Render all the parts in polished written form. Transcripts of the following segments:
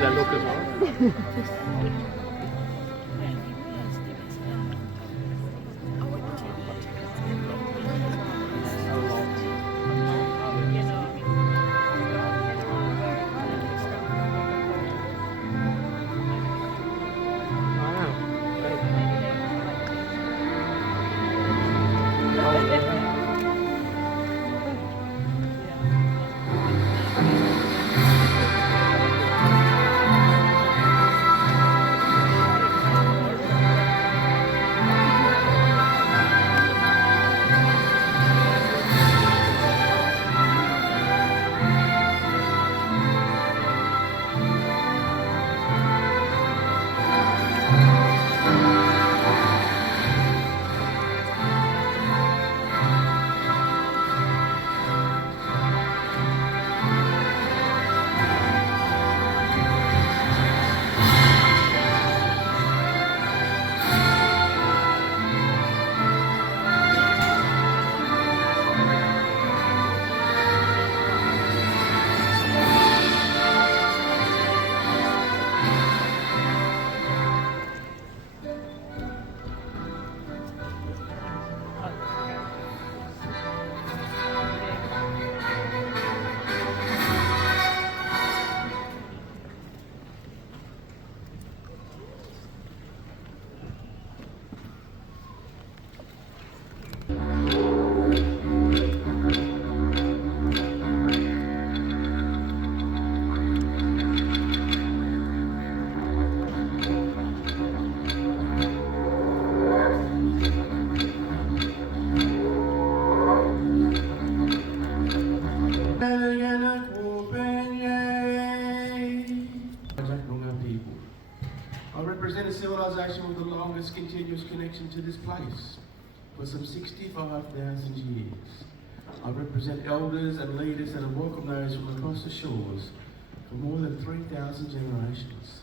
have that look as well. I represent a civilization with the longest continuous connection to this place for some 65,000 years. I represent elders and leaders that have welcomed those from across the shores for more than 3,000 generations.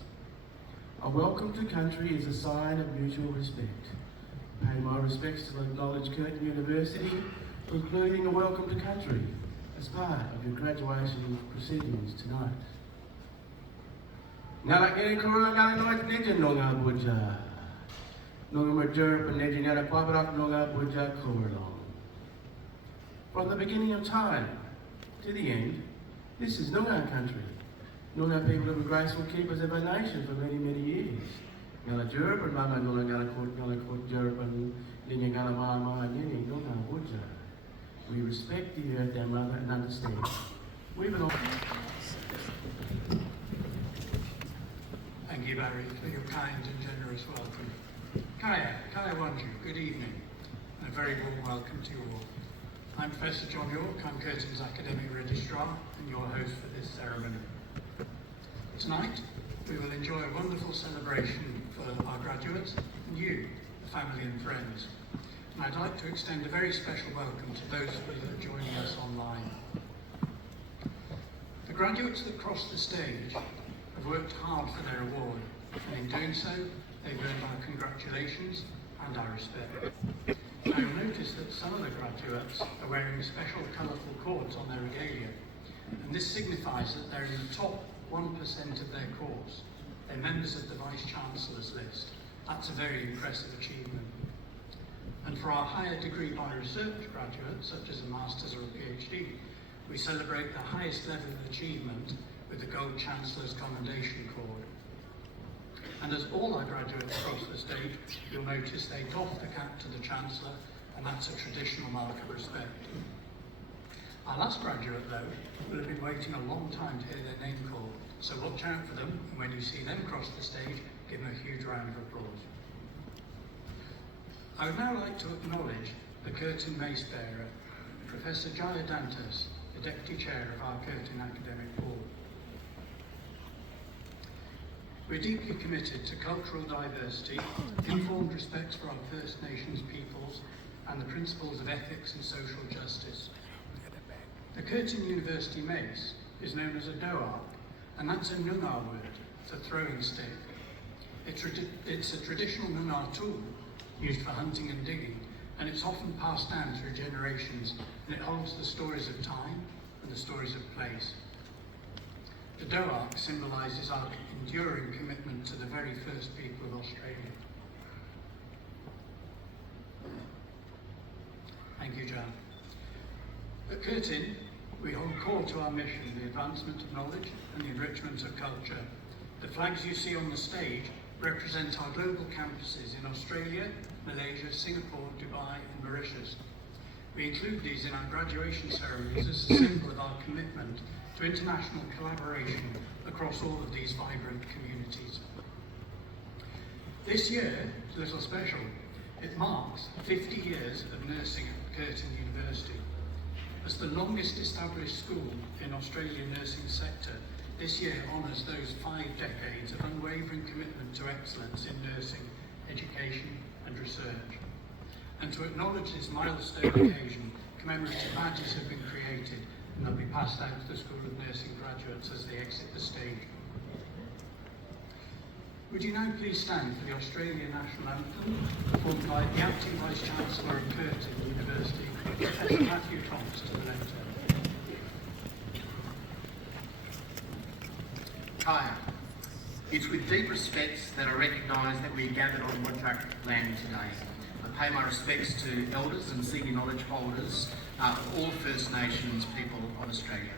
A welcome to country is a sign of mutual respect. I pay my respects to acknowledge Curtin University, including a welcome to country as part of your graduation proceedings tonight. Ngalak kurang ngalak neja nonga buja, nonga merger peneja nyara kwabrak nonga buja korong. From the beginning of time to the end, this is Noongar country. Noongar people have been graceful keepers of our nation for many, many years. Ngala Jurban mama ngala kot Jurban linya ngala mama nini Noongar buja. We respect the earth, our mother, and understand. We belong. Thank you, Barry, for your kind and generous welcome. Kaya Wanju, good evening, and a very warm welcome to you all. I'm Professor John York, I'm Curtin's Academic Registrar and your host for this ceremony. Tonight, we will enjoy a wonderful celebration for our graduates and you, the family and friends. And I'd like to extend a very special welcome to those of you that are joining us online. The graduates that cross the stage have worked hard for their award, and in doing so, they've earned our congratulations and our respect. Now you'll notice that some of the graduates are wearing special colourful cords on their regalia, and this signifies that they're in the top 1% of their course. They're members of the Vice-Chancellor's list. That's a very impressive achievement. And for our higher degree by research graduates, such as a Master's or a PhD, we celebrate the highest level of achievement with the Gold Chancellor's Commendation Cord. And as all our graduates cross the stage, you'll notice they doff the cap to the Chancellor, and that's a traditional mark of respect. Our last graduate, though, will have been waiting a long time to hear their name called, so watch out for them, and when you see them cross the stage, give them a huge round of applause. I would now like to acknowledge the Curtin Mace Bearer, Professor Jaya Dantas, the Deputy Chair of our Curtin Academic Board. We're deeply committed to cultural diversity, informed respect for our First Nations peoples, and the principles of ethics and social justice. The Curtin University Mace is known as a doarp, and that's a Noongar word for throwing stick. It's a traditional Noongar tool used for hunting and digging, and it's often passed down through generations, and it holds the stories of time and the stories of place. The Doe Arc symbolises our enduring commitment to the very first people of Australia. Thank you, Jan. At Curtin, we hold core to our mission, the advancement of knowledge and the enrichment of culture. The flags you see on the stage represent our global campuses in Australia, Malaysia, Singapore, Dubai and Mauritius. We include these in our graduation ceremonies as a symbol of our commitment to international collaboration across all of these vibrant communities. This year is a little special. It marks 50 years of nursing at Curtin University. As the longest established school in Australian nursing sector, this year honours those 5 decades of unwavering commitment to excellence in nursing, education and research. And to acknowledge this milestone occasion, commemorative badges have been created and they'll be passed out to the School of Nursing graduates as they exit the stage. Would you now please stand for the Australian National Anthem, performed by the Acting Vice-Chancellor of Curtin University, Professor Matthew Thomas, to the lectern. Hi. It's with deep respect that I recognise that we are gathered on Wadjuk land today. I pay my respects to elders and senior knowledge holders of all First Nations people of Australia.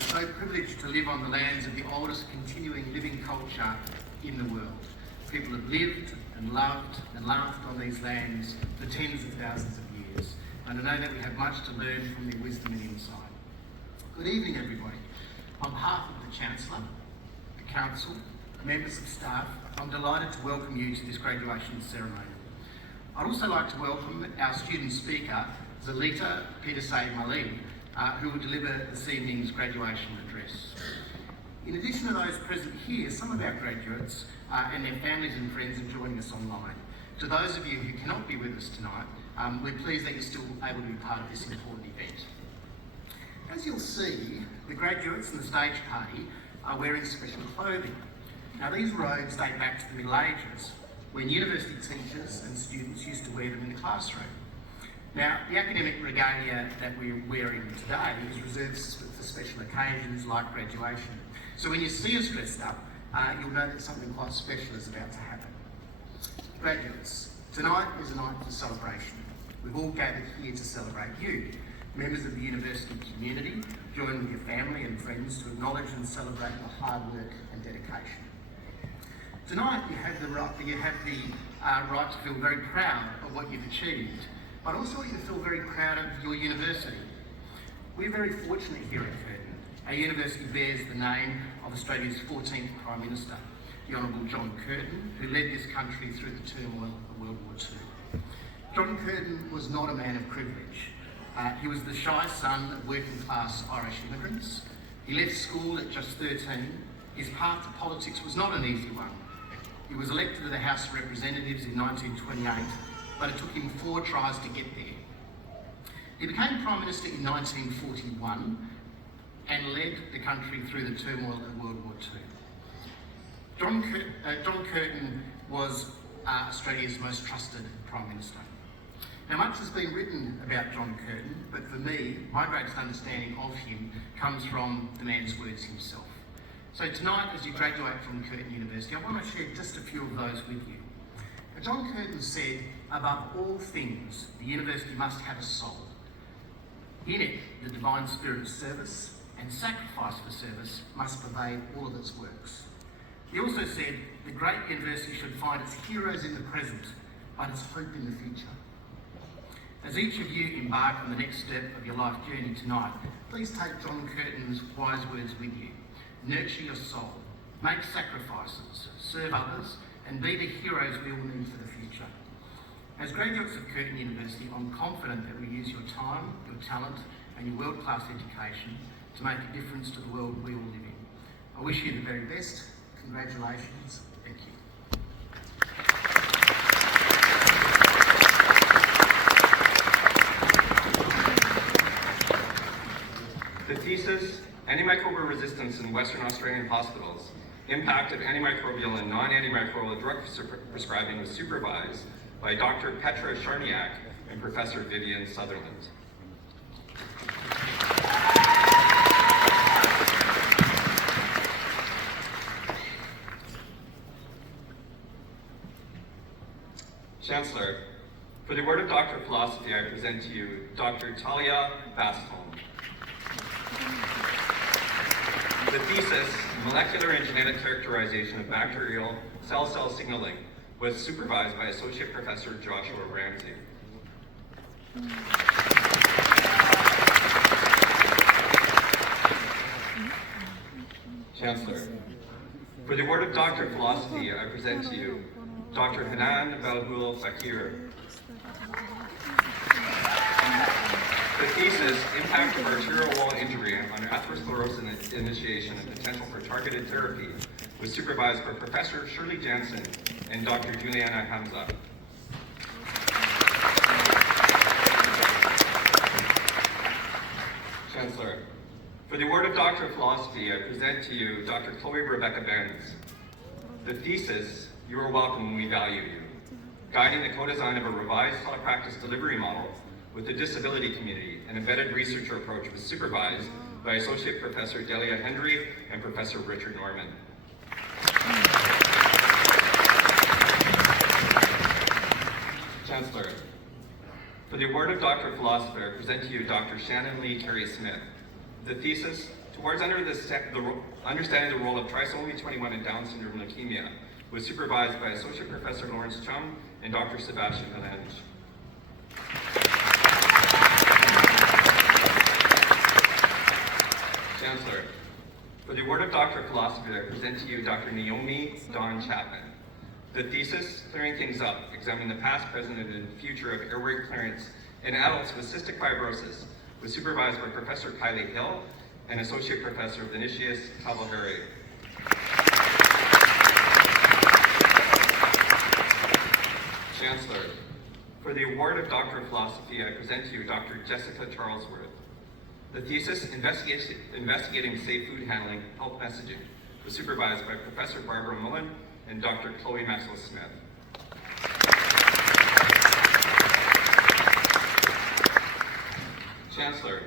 We're so privileged to live on the lands of the oldest continuing living culture in the world. People have lived and loved and laughed on these lands for tens of thousands of years, and I know that we have much to learn from their wisdom and insight. Good evening, everybody. On behalf of the Chancellor, the Council, members of staff, I'm delighted to welcome you to this graduation ceremony. I'd also like to welcome our student speaker, Zalita Pitasay-Malin, who will deliver this evening's graduation address. In addition to those present here, some of our graduates and their families and friends are joining us online. To those of you who cannot be with us tonight, we're pleased that you're still able to be part of this important event. As you'll see, the graduates and the stage party are wearing special clothing. Now, these robes date back to the Middle Ages, when university teachers and students used to wear them in the classroom. Now, the academic regalia that we're wearing today is reserved for special occasions like graduation. So when you see us dressed up, you'll know that something quite special is about to happen. Graduates, tonight is a night for celebration. We've all gathered here to celebrate you, members of the university community. Join with your family and friends to acknowledge and celebrate the hard work and dedication. Tonight you have the right to feel very proud of what you've achieved, but also you feel very proud of your university. We're very fortunate here at Curtin. Our university bears the name of Australia's 14th Prime Minister, the Honourable John Curtin, who led this country through the turmoil of World War II. John Curtin was not a man of privilege. He was the shy son of working class Irish immigrants. He left school at just 13. His path to politics was not an easy one. He was elected to the House of Representatives in 1928, but it took him 4 tries to get there. He became Prime Minister in 1941 and led the country through the turmoil of World War II. John Curtin was Australia's most trusted Prime Minister. Now, much has been written about John Curtin, but for me, my greatest understanding of him comes from the man's words himself. So tonight, as you graduate from Curtin University, I want to share just a few of those with you. Now, John Curtin said, above all things, the university must have a soul. In it, the divine spirit of service and sacrifice for service must pervade all of its works. He also said, the great university should find its heroes in the present, but its hope in the future. As each of you embark on the next step of your life journey tonight, please take John Curtin's wise words with you. Nurture your soul, make sacrifices, serve others, and be the heroes we all need for the future. As graduates of Curtin University, I'm confident that we use your time, your talent, and your world-class education to make a difference to the world we all live in. I wish you the very best. Congratulations. Thank you. The thesis, Antimicrobial Resistance in Western Australian Hospitals, Impact of Antimicrobial and Non-Antimicrobial Drug Prescribing was supervised by Dr. Petra Charniak and Professor Vivian Sutherland. Chancellor, for the award of Doctor of Philosophy, I present to you Dr. Talia Bastholm. The thesis, Molecular and Genetic Characterization of Bacterial Cell-Cell Signaling, was supervised by Associate Professor Joshua Ramsey. Chancellor, for the award of Doctor of Philosophy, I present to you Dr. Hanan Balhul Fakir. The thesis, Impact of Arterial Wall Injury on Atherosclerosis Initiation and Potential for Targeted Therapy, was supervised by Professor Shirley Jansen and Dr. Juliana Hamza. Chancellor, for the award of Doctor of Philosophy, I present to you Dr. Chloe Rebecca Benz. The thesis, You Are Welcome and We Value You, guiding the co-design of a revised thought practice delivery model with the disability community, an embedded researcher approach, was supervised by Associate Professor Delia Hendry and Professor Richard Norman. Chancellor, for the award of Doctor of Philosophy, I present to you Dr. Shannon Lee Terry Smith. The thesis, Towards Understanding the Role of Trisomy 21 in Down Syndrome Leukemia, was supervised by Associate Professor Lawrence Chum and Dr. Sebastian Valange. Chancellor, for the award of Doctor of Philosophy, I present to you Dr. Naomi Dawn Chapman. The thesis, Clearing Things Up, examining the past, present, and future of airway clearance in adults with cystic fibrosis, was supervised by Professor Kylie Hill and Associate Professor Vinicius Cavallari. Chancellor, for the award of Doctor of Philosophy, I present to you Dr. Jessica Charlesworth. The thesis, Investigating Safe Food Handling, Health Messaging, was supervised by Professor Barbara Mullen and Dr. Chloe Maxwell-Smith. Chancellor,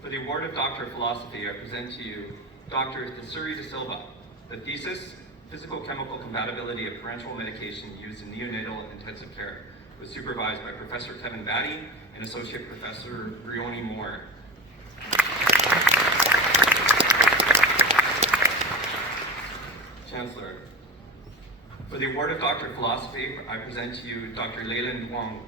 for the award of Doctor of Philosophy, I present to you Dr. Desuri De Silva. The thesis, Physical-Chemical Compatibility of Parenteral Medication Used in Neonatal Intensive Care, was supervised by Professor Kevin Batty and Associate Professor Brioni Moore. Chancellor, for the award of Doctor of Philosophy, I present to you Dr. Leyland Wong.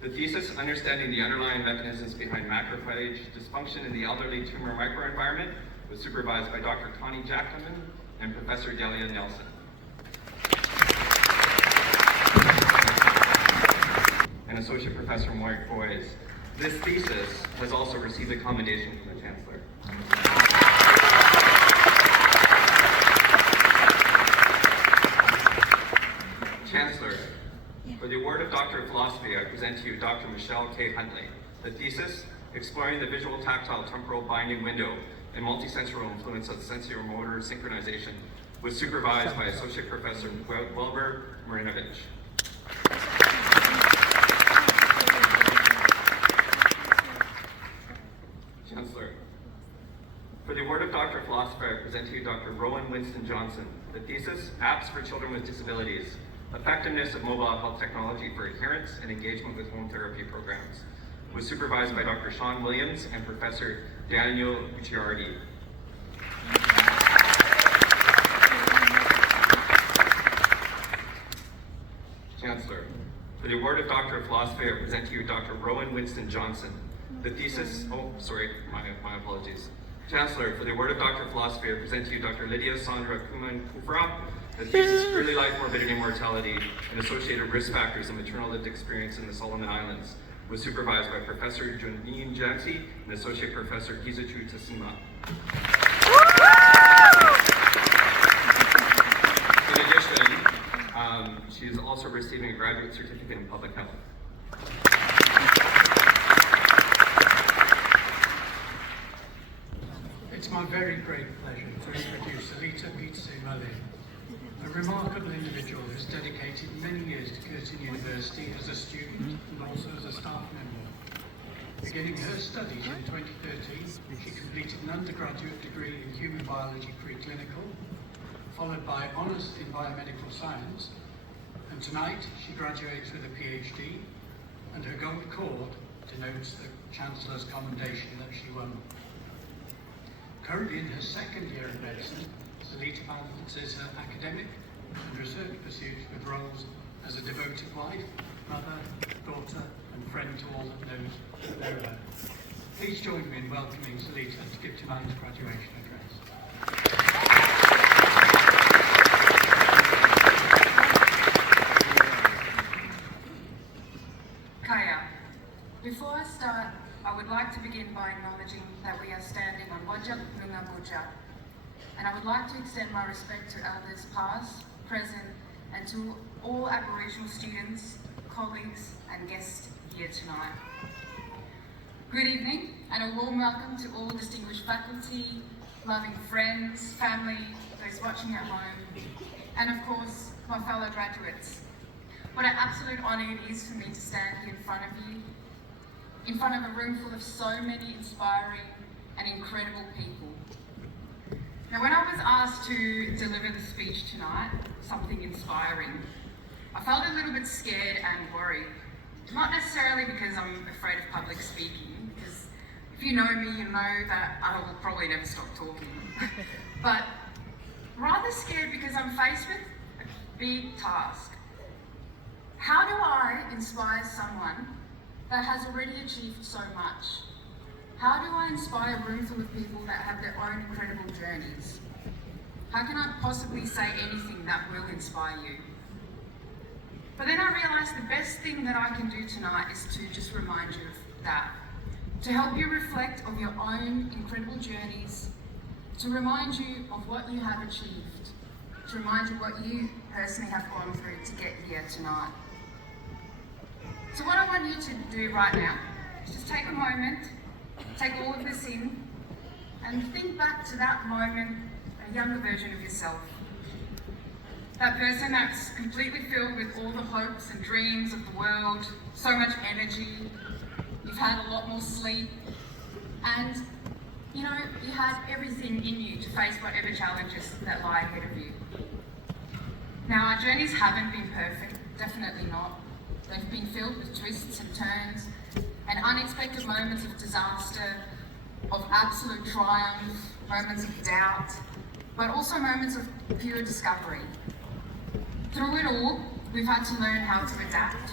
The thesis, Understanding the Underlying Mechanisms Behind Macrophage Dysfunction in the Elderly Tumor Microenvironment, was supervised by Dr. Connie Jackman and Professor Delia Nelson. And Associate Professor Moik Boys. This thesis has also received a commendation from the Chancellor. Chancellor, for the award of Doctor of Philosophy, I present to you Dr. Michelle K. Huntley. The thesis, Exploring the Visual Tactile Temporal Binding Window and Multisensorial Influence of Sensory-Motor Synchronization, was supervised by Associate Professor Welber Marinovich. Chancellor, for the award of Doctor of Philosophy, I present to you Dr. Rowan Winston Johnson. The thesis, Apps for Children with Disabilities, Effectiveness of Mobile Health Technology for Adherence and Engagement with Home Therapy Programs, was supervised by Dr. Sean Williams and Professor Daniel Ucciardi. Chancellor, for the award of Doctor of Philosophy, I present to you Dr. Rowan Winston Johnson. The thesis, my apologies. Chancellor, for the award of Doctor of Philosophy, I present to you Dr. Lydia Sandra Kuman-Kufra. The thesis, Early Life Morbidity and Mortality and Associated Risk Factors in Maternal Lived Experience in the Solomon Islands, was supervised by Professor Janine Jansi and Associate Professor Kizuchu Tasima. In addition, she is also receiving a graduate certificate in public health. It's my very great pleasure to introduce Alita Pitsu Mali, a remarkable individual who's dedicated many years to Curtin University as a student and also as a staff member. Beginning her studies in 2013, she completed an undergraduate degree in human biology preclinical, followed by honours in biomedical science, and tonight, she graduates with a PhD, and her gold cord denotes the Chancellor's commendation that she won. Currently in her second year of medicine, Zelita balances her academic and research pursuits with roles as a devoted wife, mother, daughter, and friend to all that knows Vera. Please join me in welcoming Zelita to give tonight's graduation address. Kaya, before I start, I would like to begin by acknowledging that we are standing on Whadjuk Noongar Boodja, and I would like to extend my respect to elders past, present, and to all Aboriginal students, colleagues, and guests here tonight. Good evening, and a warm welcome to all distinguished faculty, loving friends, family, those watching at home, and of course, my fellow graduates. What an absolute honour it is for me to stand here in front of you, in front of a room full of so many inspiring and incredible people. Now, when I was asked to deliver the speech tonight, something inspiring, I felt a little bit scared and worried. Not necessarily because I'm afraid of public speaking, because if you know me, you know that I will probably never stop talking. But rather scared because I'm faced with a big task. How do I inspire someone that has already achieved so much? How do I inspire a room full of people that have their own incredible journeys? How can I possibly say anything that will inspire you? But then I realised the best thing that I can do tonight is to just remind you of that. To help you reflect on your own incredible journeys, to remind you of what you have achieved, to remind you what you personally have gone through to get here tonight. So what I want you to do right now is just take a moment, take all of this in, and think back to that moment, a younger version of yourself. That person that's completely filled with all the hopes and dreams of the world, so much energy, you've had a lot more sleep, and you know, you had everything in you to face whatever challenges that lie ahead of you. Now, our journeys haven't been perfect, definitely not. They've been filled with twists and turns, and unexpected moments of disaster, of absolute triumph, moments of doubt, but also moments of pure discovery. Through it all, we've had to learn how to adapt,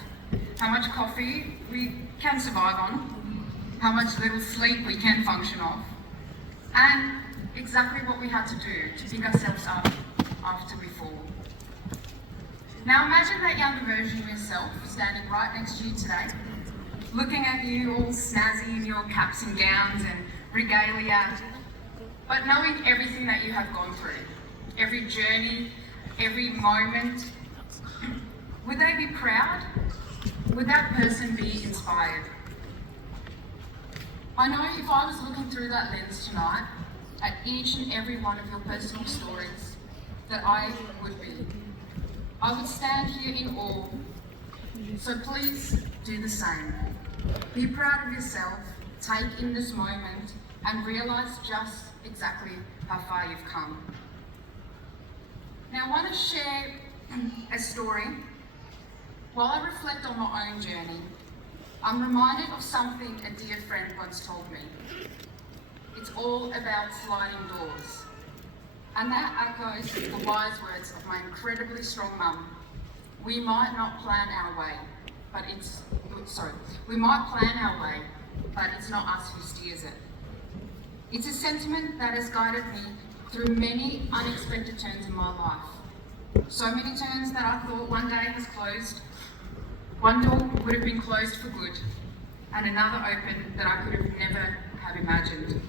how much coffee we can survive on, how much little sleep we can function off, and exactly what we had to do to pick ourselves up after we fall. Now imagine that younger version of yourself standing right next to you today, looking at you all snazzy in your caps and gowns and regalia, but knowing everything that you have gone through, every journey, every moment. Would they be proud? Would that person be inspired? I know if I was looking through that lens tonight at each and every one of your personal stories, that I would be. I would stand here in awe. So please do the same. Be proud of yourself, take in this moment, and realise just exactly how far you've come. Now I want to share a story. While I reflect on my own journey, I'm reminded of something a dear friend once told me. It's all about sliding doors. And that echoes the wise words of my incredibly strong mum. We might not plan our way, but we might plan our way, but it's not us who steers it. It's a sentiment that has guided me through many unexpected turns in my life. So many turns that I thought one day was closed, one door would have been closed for good, and another open that I could have never have imagined.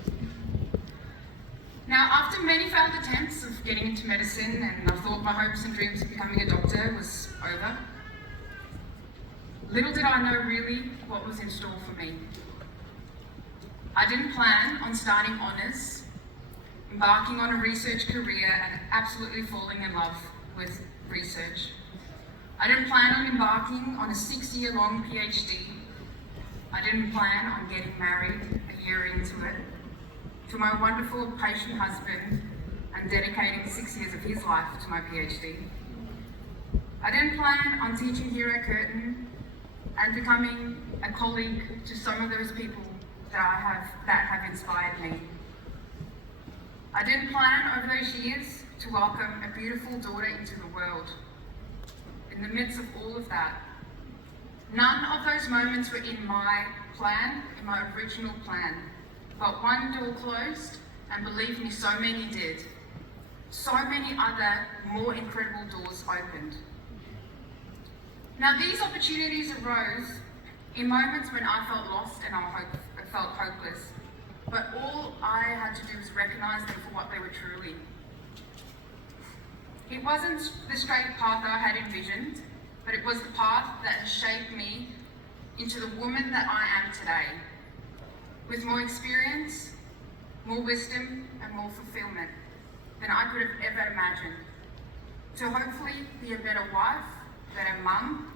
Now, after many failed attempts of getting into medicine, and I thought my hopes and dreams of becoming a doctor was over, little did I know really what was in store for me. I didn't plan on starting honours, embarking on a research career, and absolutely falling in love with research. I didn't plan on embarking on a 6-year-long PhD. I didn't plan on getting married a year into it to my wonderful, patient husband and dedicating 6 years of his life to my PhD. I didn't plan on teaching here at Curtin and becoming a colleague to some of those people that have inspired me. I didn't plan over those years to welcome a beautiful daughter into the world. In the midst of all of that, none of those moments were in my plan, in my original plan. But one door closed, and believe me, so many did. So many other, more incredible doors opened. Now, these opportunities arose in moments when I felt lost and I felt hopeless. But all I had to do was recognize them for what they were truly. It wasn't the straight path I had envisioned, but it was the path that has shaped me into the woman that I am today, with more experience, more wisdom, and more fulfillment than I could have ever imagined. To hopefully be a better wife, a better mum,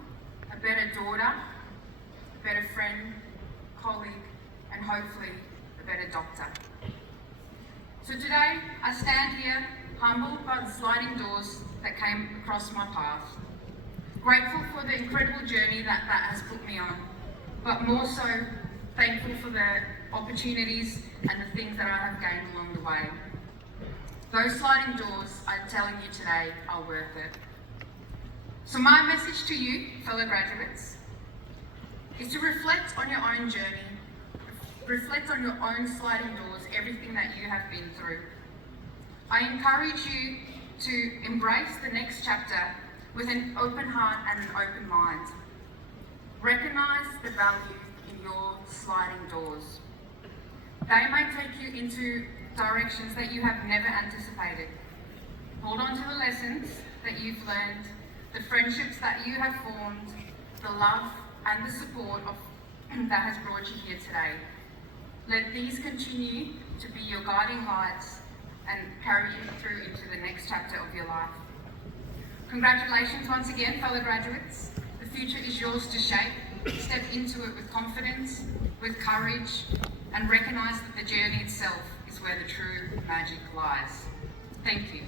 a better daughter, a better friend, colleague, and hopefully a better doctor. So today, I stand here humbled by the sliding doors that came across my path. Grateful for the incredible journey that has put me on, but more so thankful for the opportunities and the things that I have gained along the way. Those sliding doors, I'm telling you today, are worth it. So my message to you, fellow graduates, is to reflect on your own journey, reflect on your own sliding doors, everything that you have been through. I encourage you to embrace the next chapter with an open heart and an open mind. Recognize the value in your sliding doors. They may take you into directions that you have never anticipated. Hold on to the lessons that you've learned, the friendships that you have formed, the love and the support that has brought you here today. Let these continue to be your guiding lights and carry you through into the next chapter of your life. Congratulations once again, fellow graduates. The future is yours to shape. Step into it with confidence, with courage, and recognize that the journey itself is where the true magic lies. Thank you.